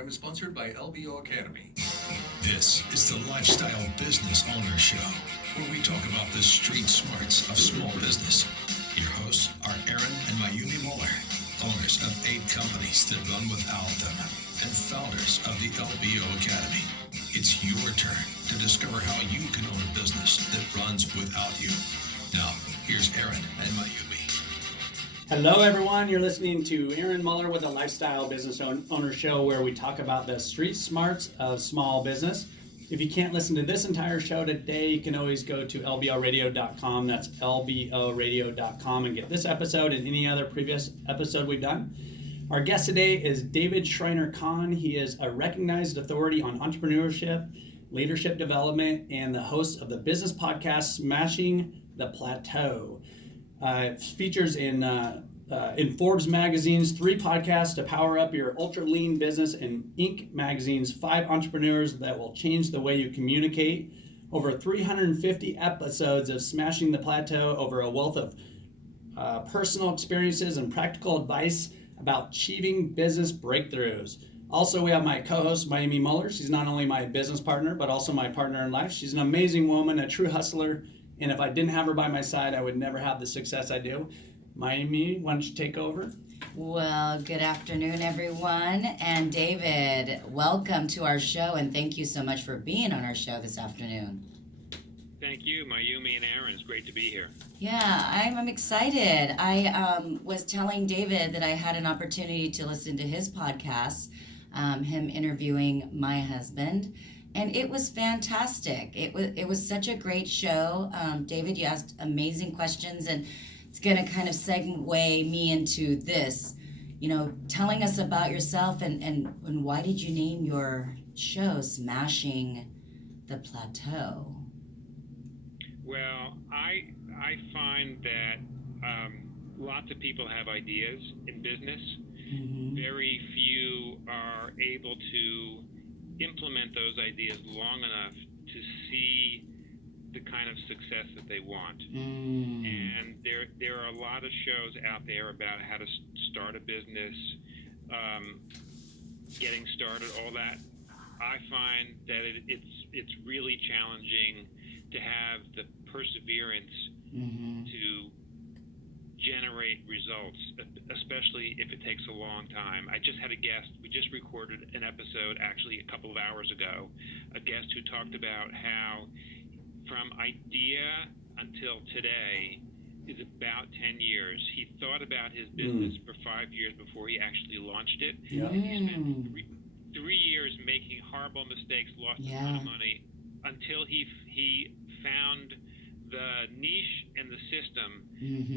program is sponsored by LBO Academy. This is the Lifestyle Business Owner Show, where we talk about the street smarts of small business. Your hosts are Aaron and Mayumi Muller, owners of 8 companies that run without them, and founders of the LBO Academy. It's your turn to discover how you can own a business that runs without you. Now, here's Aaron and Mayumi. Hello, everyone. You're listening to Aaron Muller with the Lifestyle Business Owner Show, where we talk about the street smarts of small business. If you can't listen to this entire show today, you can always go to lboradio.com. That's lboradio.com and get this episode and any other previous episode we've done. Our guest today is David Shriner-Cahn. He is a recognized authority on entrepreneurship, leadership development, and the host of the business podcast Smashing The Plateau. It features in Forbes Magazine's 3 podcasts to power up your ultra lean business, and Inc. Magazine's 5 entrepreneurs that will change the way you communicate. Over 350 episodes of Smashing the Plateau, over a wealth of personal experiences and practical advice about achieving business breakthroughs. Also, we have my co-host, Mayumi Muller. She's not only my business partner, but also my partner in life. She's an amazing woman, a true hustler. And if I didn't have her by my side, I would never have the success I do. Mayumi, why don't you take over? Well, good afternoon, everyone. And David, welcome to our show, and thank you so much for being on our show this afternoon. Thank you, Mayumi and Aaron. It's great to be here. Yeah, I'm excited. I was telling David that I had an opportunity to listen to his podcast, him interviewing my husband. And it was fantastic. It was such a great show. David, you asked amazing questions, and it's going to kind of segue me into this, telling us about yourself and why did you name your show Smashing the Plateau? Well, I find that lots of people have ideas in business. Mm-hmm. Very few are able to implement those ideas long enough to see the kind of success that they want. And there are a lot of shows out there about how to start a business, getting started, all that. I find that it's really challenging to have the perseverance to generate results, especially if it takes a long time. I just had a guest, we just recorded an episode actually a couple of hours ago, a guest who talked about how from idea until today is about 10 years. He thought about his business for 5 years before he actually launched it. Yeah. And he spent 3 years making horrible mistakes, lost a ton of money, until he found the niche and the system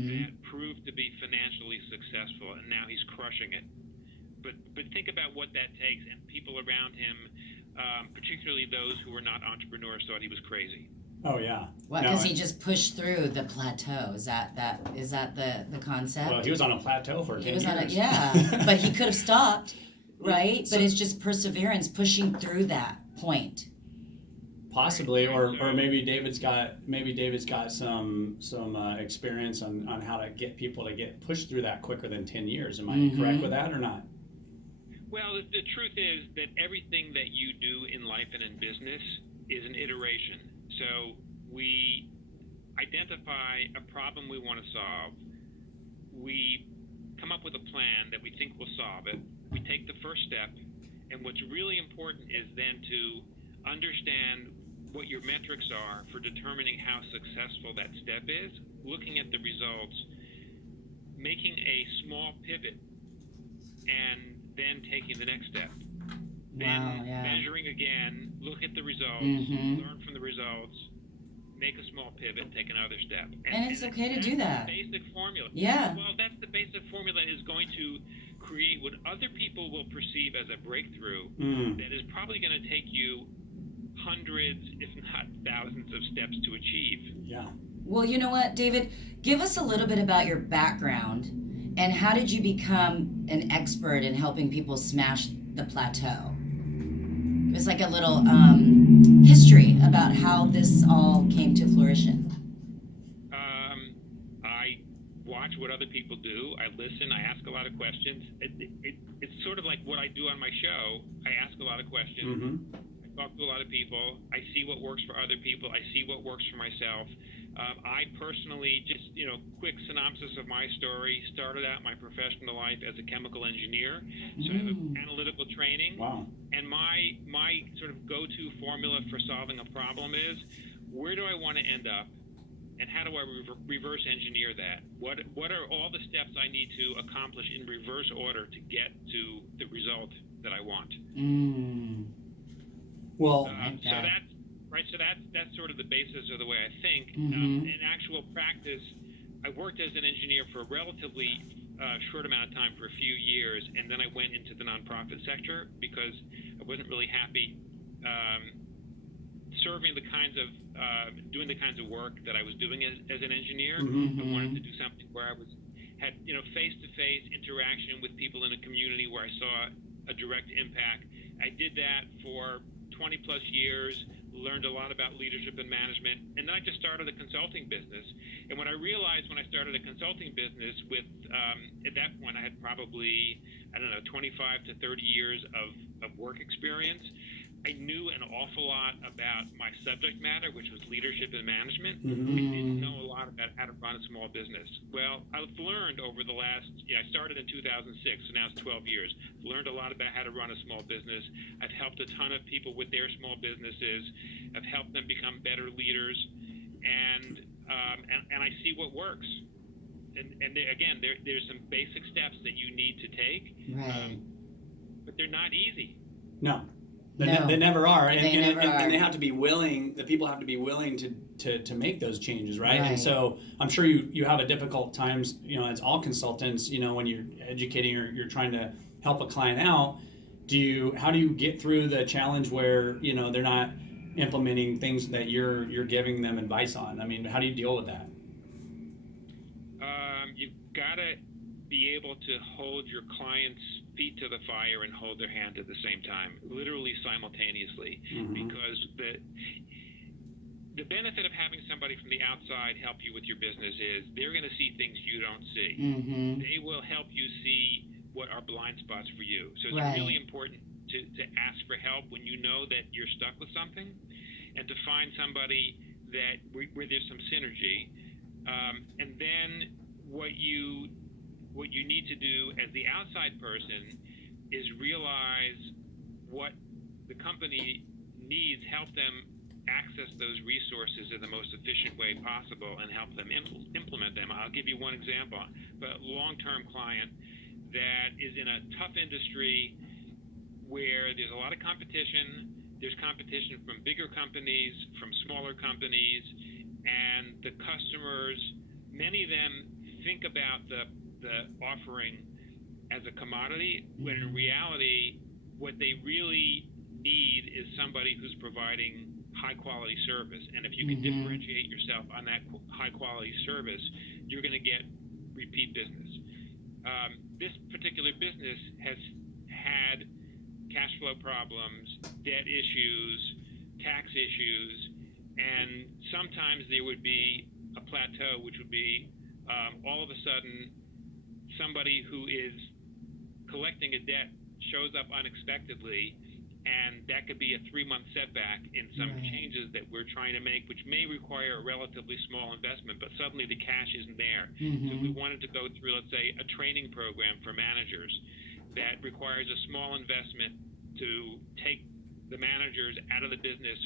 that proved to be financially successful, and now he's crushing it. But think about what that takes, and people around him, particularly those who were not entrepreneurs, thought he was crazy. Oh, yeah. Well, because he just pushed through the plateau. Is that the concept? Well, he was on a plateau for 10 years. But he could have stopped, right? But it's just perseverance, pushing through that point. Possibly, or maybe David's got some experience on how to get people to get pushed through that quicker than 10 years. Am I correct with that or not? Well, the truth is that everything that you do in life and in business is an iteration. So we identify a problem we want to solve. We come up with a plan that we think will solve it. We take the first step, and what's really important is then to understand what your metrics are for determining how successful that step is, looking at the results, making a small pivot, and then taking the next step. Then measuring again, look at the results, learn from the results, make a small pivot, take another step. And it's okay to do that. That's the basic formula. Yeah. Well, that's the basic formula is going to create what other people will perceive as a breakthrough that is probably going to take you hundreds, if not thousands of steps to achieve. Yeah. Well, you know what, David? Give us a little bit about your background and how did you become an expert in helping people smash the plateau? It was like a little history about how this all came to fruition. I watch what other people do. I listen. I ask a lot of questions. It's sort of like what I do on my show. I ask a lot of questions. Mm-hmm. I talk to a lot of people. I see what works for other people. I see what works for myself. I personally, just, quick synopsis of my story, started out my professional life as a chemical engineer, so I have analytical training. Wow. And my sort of go-to formula for solving a problem is, where do I want to end up, and how do I reverse engineer that? What are all the steps I need to accomplish in reverse order to get to the result that I want? Well, so that's right. So that's sort of the basis of the way I think. In actual practice, I worked as an engineer for a relatively short amount of time, for a few years, and then I went into the nonprofit sector because I wasn't really happy serving the kinds of doing the kinds of work that I was doing as an engineer. I wanted to do something where I had face-to-face interaction with people in a community where I saw a direct impact. I did that for 20 plus years, learned a lot about leadership and management, and then I just started a consulting business. And what I realized when I started a consulting business with, at that point I had probably, 25 to 30 years of work experience. I knew an awful lot about my subject matter, which was leadership and management. I didn't know a lot about how to run a small business. Well, I've learned over the last, I started in 2006, so now it's 12 years. I've learned a lot about how to run a small business. I've helped a ton of people with their small businesses. I've helped them become better leaders, and I see what works. And again, there's some basic steps that you need to take, but they're not easy. No. They never are, and they have to be willing. The people have to be willing to make those changes, right? And so I'm sure you have a difficult times, as all consultants, when you're educating or you're trying to help a client out. How do you get through the challenge where they're not implementing things that you're giving them advice on? I mean, how do you deal with that? You've got to be able to hold your client's feet to the fire and hold their hand at the same time, literally simultaneously, because the benefit of having somebody from the outside help you with your business is they're going to see things you don't see. They will help you see what are blind spots for you. So it's really important to ask for help when you know that you're stuck with something, and to find somebody where there's some synergy. And then what you need to do as the outside person is realize what the company needs, help them access those resources in the most efficient way possible, and help them implement them. I'll give you one example. A long-term client that is in a tough industry where there's a lot of competition. There's competition from bigger companies, from smaller companies, and the customers, many of them think about the offering as a commodity, when in reality what they really need is somebody who's providing high quality service. And if you can differentiate yourself on that high quality service, you're going to get repeat business. This particular business has had cash flow problems, debt issues, tax issues, and sometimes there would be a plateau, which would be all of a sudden somebody who is collecting a debt shows up unexpectedly, and that could be a 3-month setback in some changes that we're trying to make, which may require a relatively small investment, but suddenly the cash isn't there. So we wanted to go through, let's say, a training program for managers that requires a small investment to take the managers out of the business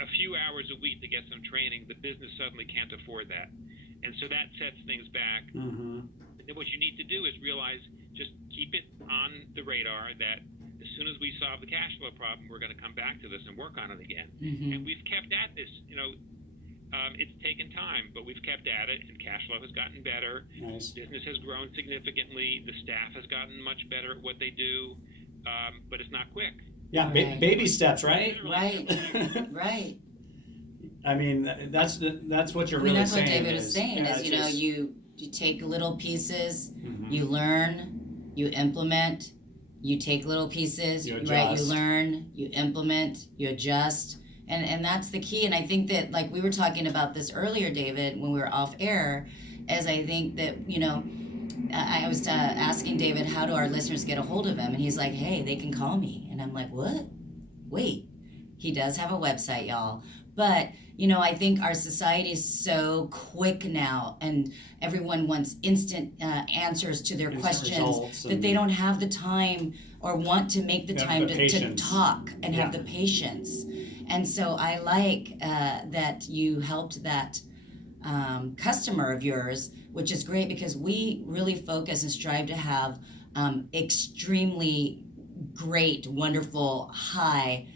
a few hours a week to get some training. The business suddenly can't afford that, and so that sets things back. Then what you need to do is realize, just keep it on the radar that as soon as we solve the cash flow problem, we're going to come back to this and work on it again. And we've kept at this. It's taken time, but we've kept at it, and cash flow has gotten better. Business has grown significantly. The staff has gotten much better at what they do, but it's not quick. Yeah, baby steps, right? Right. I mean, that's what you're really saying. That's what David is saying. You take little pieces, you learn, you implement. You take little pieces, you learn, you implement, you adjust, and that's the key. And I think that, like we were talking about this earlier, David, when we were off air, is I think that, you know, I was asking David, how do our listeners get a hold of him? And he's like, hey, they can call me. And I'm like, what? Wait, he does have a website, y'all. But, you know, I think our society is so quick now, and everyone wants instant answers to their questions that they don't have the time or want to make the time to talk and have the patience. And so I like that you helped that customer of yours, which is great because we really focus and strive to have extremely great, wonderful, high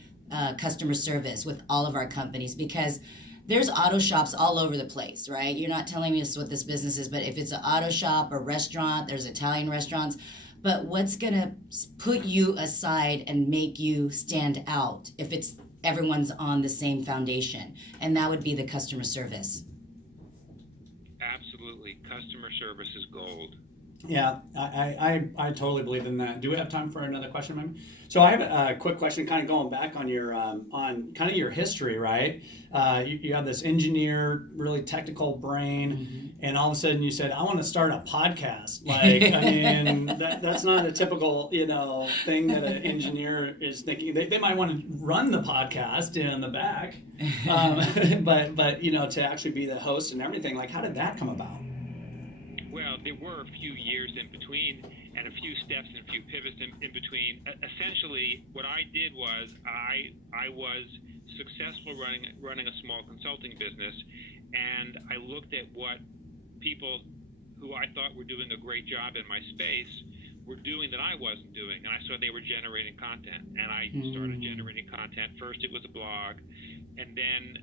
customer service with all of our companies, because there's auto shops all over the place, right? You're not telling me what this business is, but if it's an auto shop or restaurant, there's Italian restaurants. But what's gonna put you aside and make you stand out if it's everyone's on the same foundation? And that would be the customer service. Absolutely. Customer service is gold. Yeah, I totally believe in that. Do we have time for another question, maybe? So I have a quick question, kind of going back on your on kind of your history, right? You have this engineer, really technical brain, and all of a sudden you said, "I want to start a podcast." Like, I mean, that's not a typical, you know, thing that an engineer is thinking. They might want to run the podcast in the back, but you know, to actually be the host and everything. Like, how did that come about? Well, there were a few years in between and a few steps and a few pivots in between. Essentially, what I did was I was successful running a small consulting business, and I looked at what people who I thought were doing a great job in my space were doing that I wasn't doing, and I saw they were generating content, and I started generating content. First, it was a blog, and then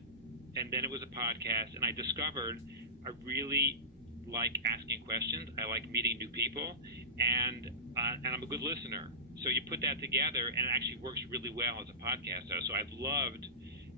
it was a podcast, and I discovered I really like asking questions. I like meeting new people, and I'm a good listener. So you put that together, and it actually works really well as a podcaster. So I've loved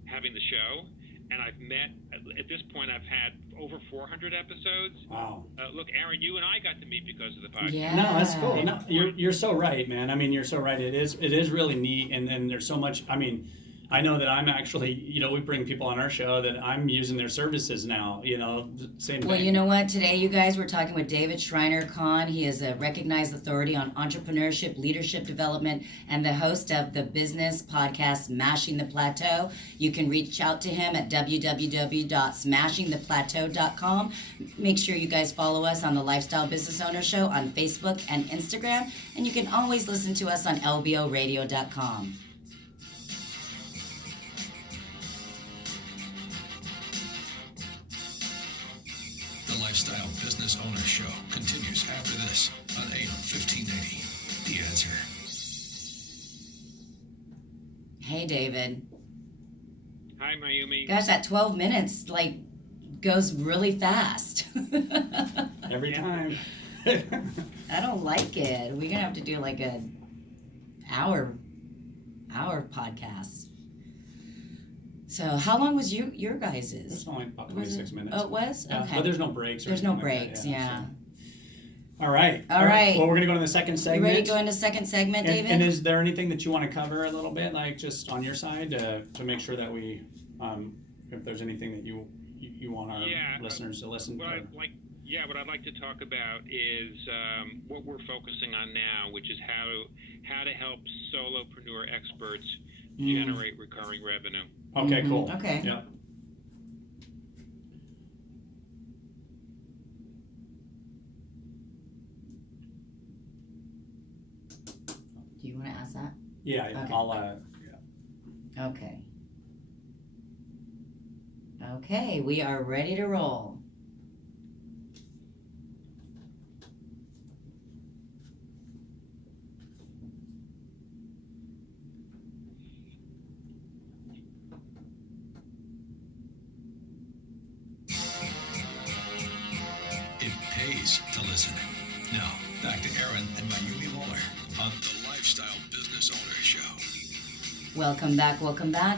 having the show, and I've met. At this point, I've had over 400 episodes. Wow! Look, Aaron, you and I got to meet because of the podcast. Yeah. No, that's cool. No, you're so right, man. I mean, you're so right. It is really neat, and there's so much. I mean, I know that I'm actually, you know, we bring people on our show that I'm using their services now, you know, same thing. Well, you know what? Today, you guys, we're talking with David Shriner-Cahn. He is a recognized authority on entrepreneurship, leadership development, and the host of the business podcast, Smashing The Plateau. You can reach out to him at www.smashingtheplateau.com. Make sure you guys follow us on the Lifestyle Business Owner Show on Facebook and Instagram. And you can always listen to us on lboradio.com. Lifestyle Business Owner Show continues after this on AM 1580. The Answer. Hey, David. Hi, Mayumi. Gosh, that 12 minutes, like, goes really fast. Every time. I don't like it. We're going to have to do, like, a hour podcast. So how long was your guys's? It's only about 26 minutes. Oh, it was? Yeah, Okay. but there's no breaks. There's no breaks, yeah. So. All right. All right. Well, we're going to go to the second segment. You ready to go into second segment, David? And is there anything that you want to cover a little bit, like just on your side, to make sure that we, if there's anything that you want our listeners to listen to? What I'd like to talk about is what we're focusing on now, which is how to help solopreneur experts generate recurring revenue. Okay, cool. Okay. Yeah. Do you want to ask that? Yeah, Okay. I'll, Okay. Okay, we are ready to roll. It pays to listen. Now, back to Aaron and Mayumi Moeller on the Lifestyle Business Owner Show. Welcome back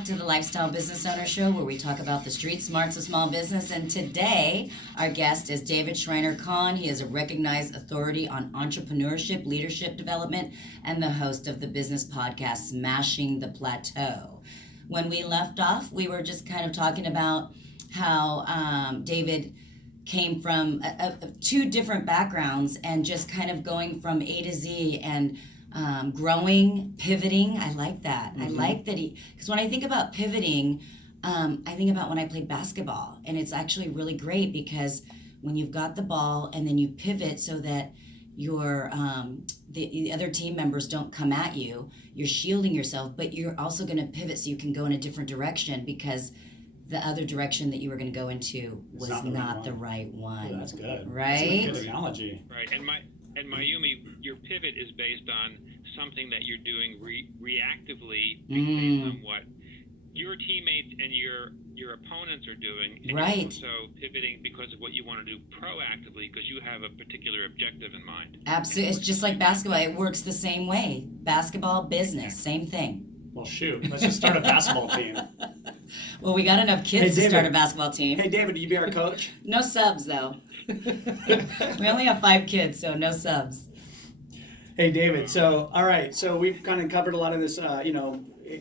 to the Lifestyle Business Owner Show, where we talk about the street smarts of small business. And today, our guest is David Shriner-Cahn. He is a recognized authority on entrepreneurship, leadership development, and the host of the business podcast, Smashing The Plateau. When we left off, we were just kind of talking about how David came from two different backgrounds and just kind of going from A to Z and growing, pivoting. I like that. I like that because when I think about pivoting, I think about when I played basketball, and it's actually really great because when you've got the ball and then you pivot so that your the other team members don't come at you, you're shielding yourself, but you're also going to pivot so you can go in a different direction because the other direction that you were going to go into was not the right one. Oh, that's good. Right? That's a good analogy. Right. And Mayumi, your pivot is based on something that you're doing reactively based on what your teammates and your opponents are doing, and right. you're also pivoting because of what you want to do proactively because you have a particular objective in mind. Absolutely. It's just like basketball. It works the same way. Basketball, business, same thing. Well, shoot. Let's just start a basketball team. Well, we got enough kids to start a basketball team. Hey, David, you be our coach? No subs, though. We only have 5 kids, so no subs. Hey, David. So, all right. So we've kind of covered a lot of this,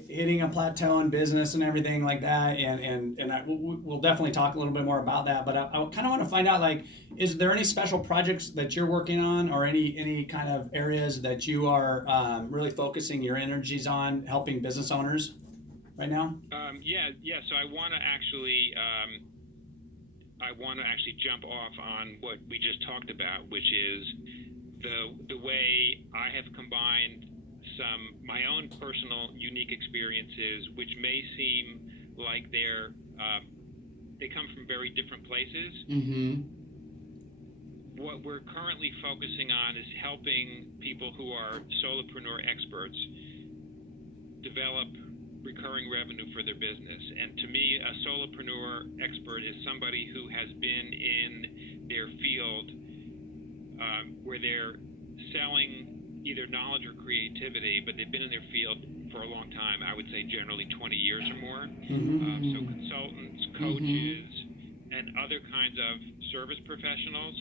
hitting a plateau in business and everything like that. And we'll definitely talk a little bit more about that. But I kind of want to find out, like, is there any special projects that you're working on or any kind of areas that you are really focusing your energies on helping business owners right now? Yeah. So I want to actually jump off on what we just talked about, which is the way I have combined my own personal unique experiences, which may seem like they come from very different places. Mm-hmm. What we're currently focusing on is helping people who are solopreneur experts develop recurring revenue for their business. And to me, a solopreneur expert is somebody who has been in their field where they're selling either knowledge or creativity, but they've been in their field for a long time. I would say generally 20 years or more. So consultants, coaches, and other kinds of service professionals.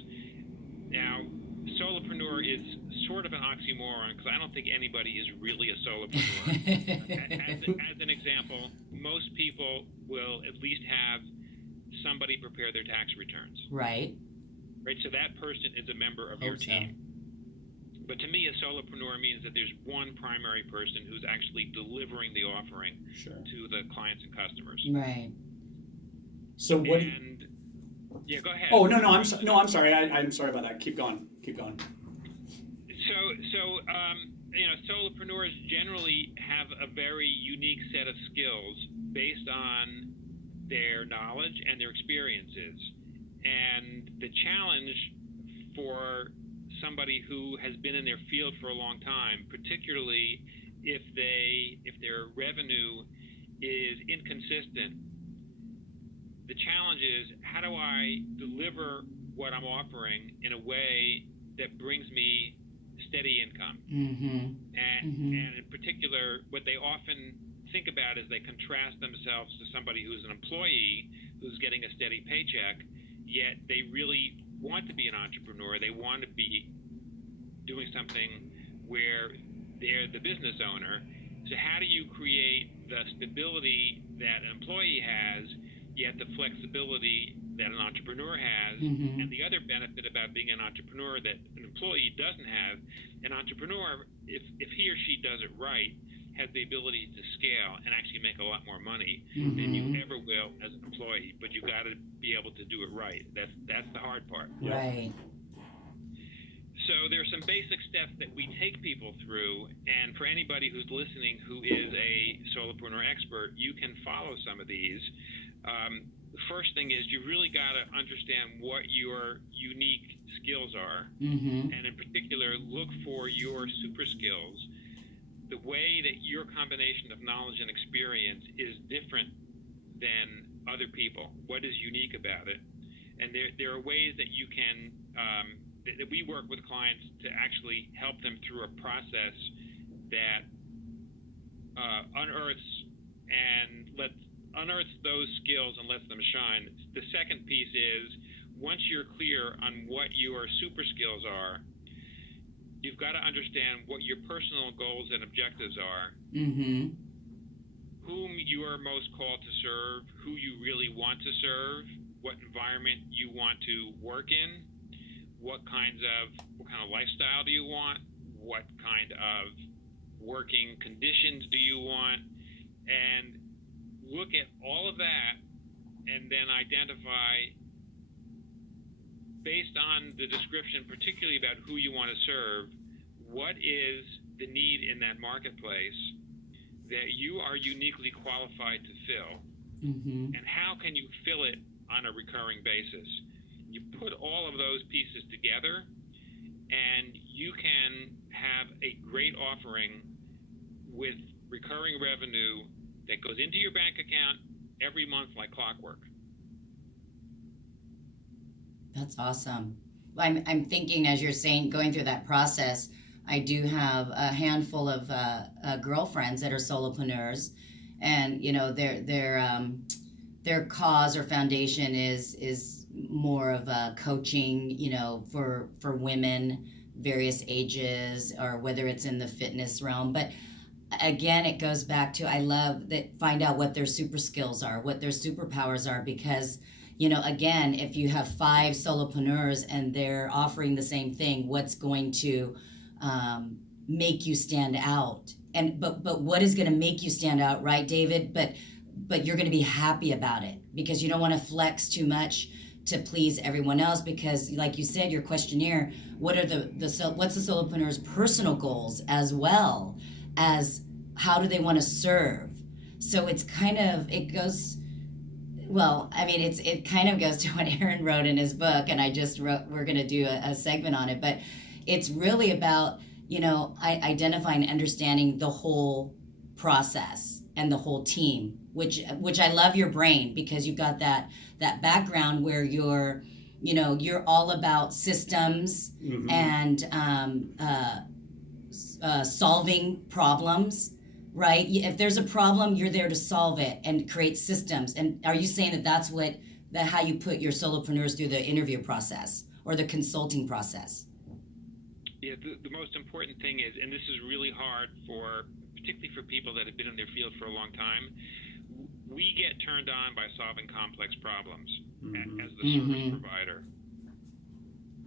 Now, solopreneur is sort of an oxymoron because I don't think anybody is really a solopreneur. As an example, most people will at least have somebody prepare their tax returns. Right. Right. So that person is a member of your team. But to me, a solopreneur means that there's one primary person who's actually delivering the offering to the clients and customers. Right. So what? Yeah, go ahead. Oh no, I'm sorry. I'm sorry about that. Keep going. So solopreneurs generally have a very unique set of skills based on their knowledge and their experiences. And the challenge for somebody who has been in their field for a long time, particularly if their revenue is inconsistent, the challenge is, how do I deliver what I'm offering in a way that brings me steady income? And in particular, what they often think about is they contrast themselves to somebody who's an employee who's getting a steady paycheck, yet they really want to be an entrepreneur. They want to be doing something where they're the business owner. So how do you create the stability that an employee has, yet the flexibility that an entrepreneur has? And the other benefit about being an entrepreneur that an employee doesn't have, an entrepreneur, if he or she does it right, has the ability to scale and actually make a lot more money than you ever will as an employee. But you've got to be able to do it right. That's the hard part. Right. So there are some basic steps that we take people through, and for anybody who's listening who is a solopreneur expert, you can follow some of these. The first thing is you really got to understand what your unique skills are, and in particular, look for your super skills. The way that your combination of knowledge and experience is different than other people. What is unique about it? And there are ways that you can that we work with clients to actually help them through a process that unearths those skills and lets them shine. The second piece is, once you're clear on what your super skills are, you've got to understand what your personal goals and objectives are, whom you are most called to serve, who you really want to serve, what environment you want to work in, what kind of lifestyle do you want, what kind of working conditions do you want, and look at all of that, and then identify, based on the description, particularly about who you want to serve, what is the need in that marketplace that you are uniquely qualified to fill, and how can you fill it on a recurring basis. You put all of those pieces together, and you can have a great offering with recurring revenue that goes into your bank account every month like clockwork. That's awesome. I'm thinking, as you're saying, going through that process, I do have a handful of girlfriends that are solopreneurs, and their cause or foundation is more of a coaching, for women, various ages, or whether it's in the fitness realm. But again, it goes back to, I love that, find out what their super skills are, what their superpowers are, because again, if you have 5 solopreneurs and they're offering the same thing, what's going to make you stand out? And but what is going to make you stand out, right, David? But you're going to be happy about it, because you don't want to flex too much to please everyone else, because like you said, your questionnaire, what are what's the solopreneur's personal goals, as well as how do they want to serve? So it's kind of, it goes, well, I mean, it kind of goes to what Aaron wrote in his book, and I just wrote, we're going to do a segment on it, but it's really about, identifying and understanding the whole process and the whole team, which I love your brain, because you've got that background where you're all about systems and solving problems, right? If there's a problem, you're there to solve it and create systems. And are you saying that that's how you put your solopreneurs through the interview process or the consulting process? Yeah, the most important thing is, and this is really hard particularly for people that have been in their field for a long time, we get turned on by solving complex problems as the service provider.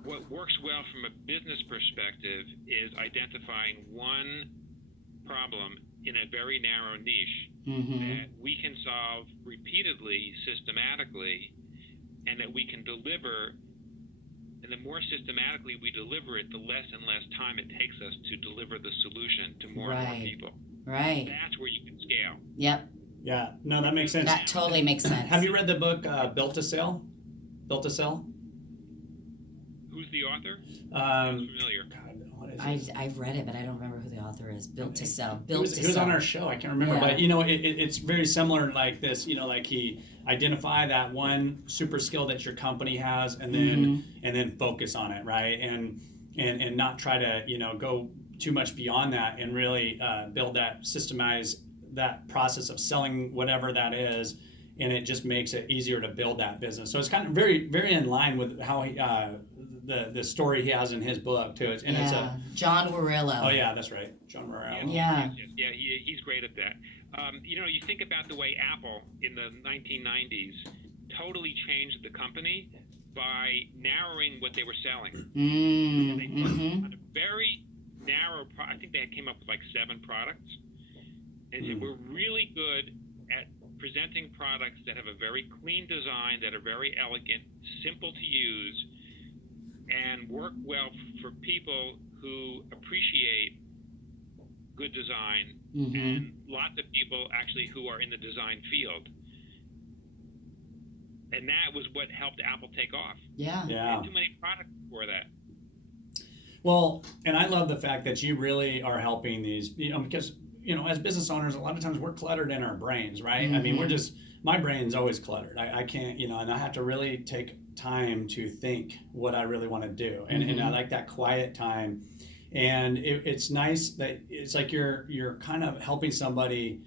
What works well from a business perspective is identifying one problem in a very narrow niche that we can solve repeatedly, systematically, and that we can deliver. And the more systematically we deliver it, the less and less time it takes us to deliver the solution to more and more people. Right. That's where you can scale. Yep. Yeah, no, that makes sense. That totally makes sense. Have you read the book Built to Sell? Built to Sell? Who's the author? Um, Familiar. God, what is it? I've read it, but I don't remember who the author is. Built to Sell. He was on our show. I can't remember, but it's very similar like this. Like he identify that one super skill that your company has, and then focus on it, right? And not try to go too much beyond that, and really build that, systemize that process of selling whatever that is, and it just makes it easier to build that business. So it's kind of very, very in line with how he, the story he has in his book too. It's John Warillo. Oh yeah, that's right, John Warillo. Yeah. He's great at that. You think about the way Apple in the 1990s totally changed the company by narrowing what they were selling. They put on a very narrow, I think they came up with like 7 products. And said, we're really good at presenting products that have a very clean design, that are very elegant, simple to use, and work well for people who appreciate good design, and lots of people actually who are in the design field. And that was what helped Apple take off. Yeah. They had too many products before that. Well, and I love the fact that you really are helping these, because as business owners, a lot of times we're cluttered in our brains, right? I mean, my brain's always cluttered. I can't, and I have to really take time to think what I really want to do. And I like that quiet time. And it's nice that it's like you're kind of helping somebody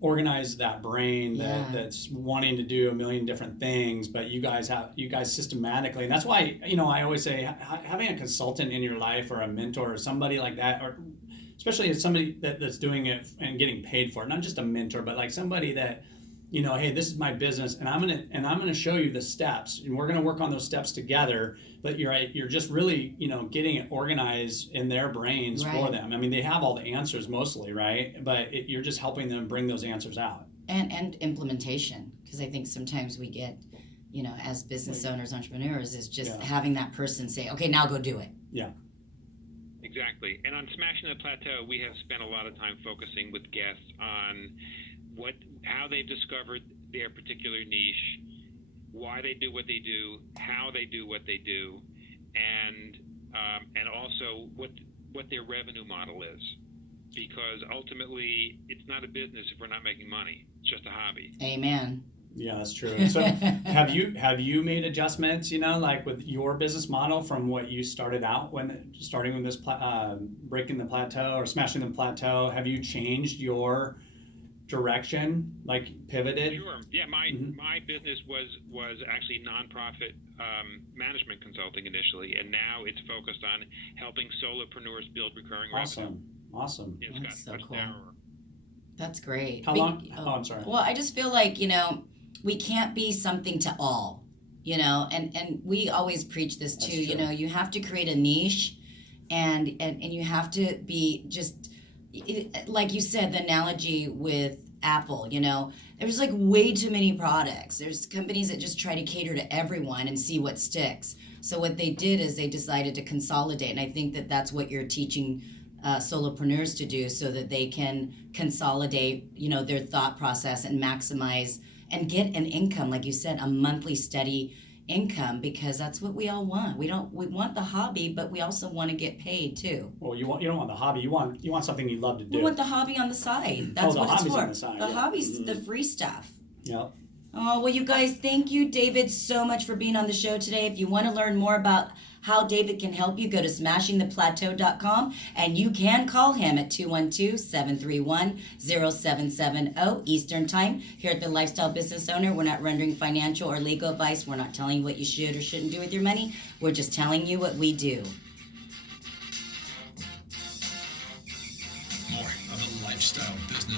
organize that brain that's wanting to do a million different things, but you guys systematically, and that's why, I always say having a consultant in your life, or a mentor, or somebody like that, or especially as somebody that's doing it and getting paid for it, not just a mentor, but like somebody that you know, hey, this is my business, and I'm gonna show you the steps, and we're gonna work on those steps together. But you're right, you're just really, you know, getting it organized in their brains for Right. them. I mean, they have all the answers mostly, right? But you're just helping them bring those answers out. And implementation, because I think sometimes we get, you know, as business owners, entrepreneurs, is just Yeah. having that person say, okay, now go do it. Yeah. Exactly. And on Smashing the Plateau, we have spent a lot of time focusing with guests on how they've discovered their particular niche, why they do what they do, how they do what they do, and also what their revenue model is. Because ultimately, it's not a business if we're not making money. It's just a hobby. Amen. Yeah, that's true. So have you made adjustments, you know, like with your business model from what you started out when starting with this breaking the plateau or smashing the plateau? Have you changed your direction, like pivoted? Sure. Yeah, my business was actually nonprofit management consulting initially, and now it's focused on helping solopreneurs build recurring revenue. Awesome. It's That's so gotten much cool. narrower. That's great. How long? Oh, I'm sorry. Well, I just feel like, you know, we can't be something to all, you know, and we always preach this too. That's You true. know, you have to create a niche, and you have to be like you said, the analogy with Apple, you know, there's like way too many products. There's companies that just try to cater to everyone and see what sticks. So what they did is they decided to consolidate, and I think that that's what you're teaching solopreneurs to do, so that they can consolidate, you know, their thought process and maximize and get an income, like you said, a monthly steady income, because that's what we all want. We want the hobby, but we also want to get paid too. Well, you don't want the hobby. You want something you love to do. We want the hobby on the side. That's the what it's hobby's for. on the side, yeah. Hobby's the free stuff. Yep. Oh, well, you guys, thank you, David, so much for being on the show today. If you want to learn more about how David can help you, go to smashingtheplateau.com, and you can call him at 212-731-0770 Eastern Time. Here at the Lifestyle Business Owner, we're not rendering financial or legal advice. We're not telling you what you should or shouldn't do with your money. We're just telling you what we do. More of the Lifestyle Business